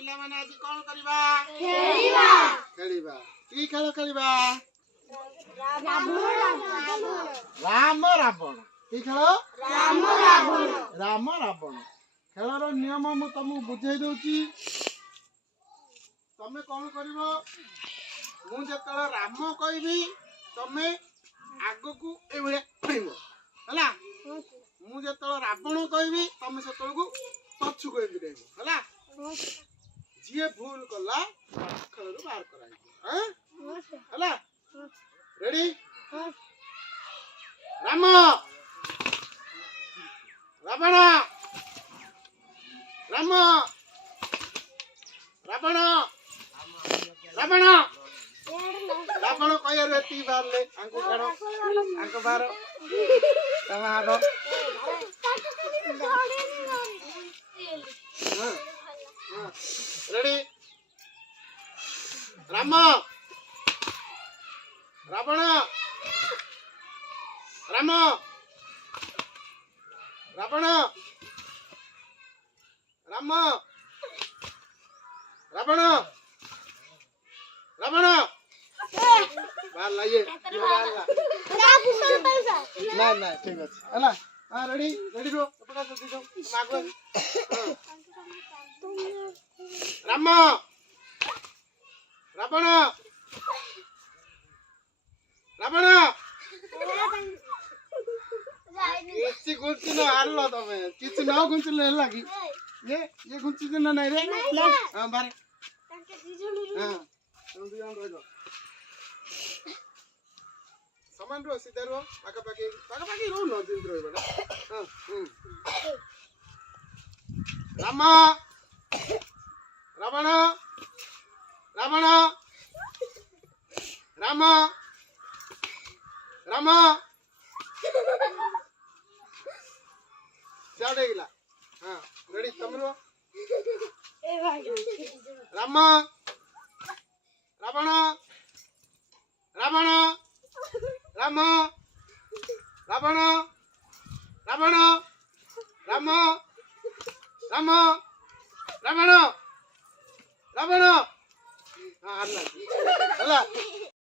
पिला माने आज कोन करबा खेलिबा खेलिबा की खेल खेलिबा राम रावण की खेल राम रावण खेलर नियम मु तुमको बुझाई दउची तमे कोन करबो मु जतले राम कहबी तमे आगो को ए भले कहबो हला मु जतले रावण कहबी तमे सेतल को पछु कहबी रहबो हला जिए भूल कला खेलर बाहर कराई हैं हला रेडी राम रावण राम रावण रावण रावण कया रेती बारले आंको काढो आंको बारो तमा आगो रेडी राम रावण राम रावण राम रावण रावण बारला ये बारला ना ना ठीक है हला हां रेडी रेडी रो पटा से दो मागो राम रावण रावण किसी गुंची न हारलो तमे किसी न गुंची ले लागी ये गुंची न नहीं रे हां बारे ताके दिजणी हां तुम दिजण रहो समान रो सीधा रो पाका पाकी रो न दिन रो बेटा हां राम रावण रावण राम राम चाडे गेला हां रेडी तमरो ए भाई राम रावण रावण राम रावण रावण राम राम रावण रावण हां हल्ला हल्ला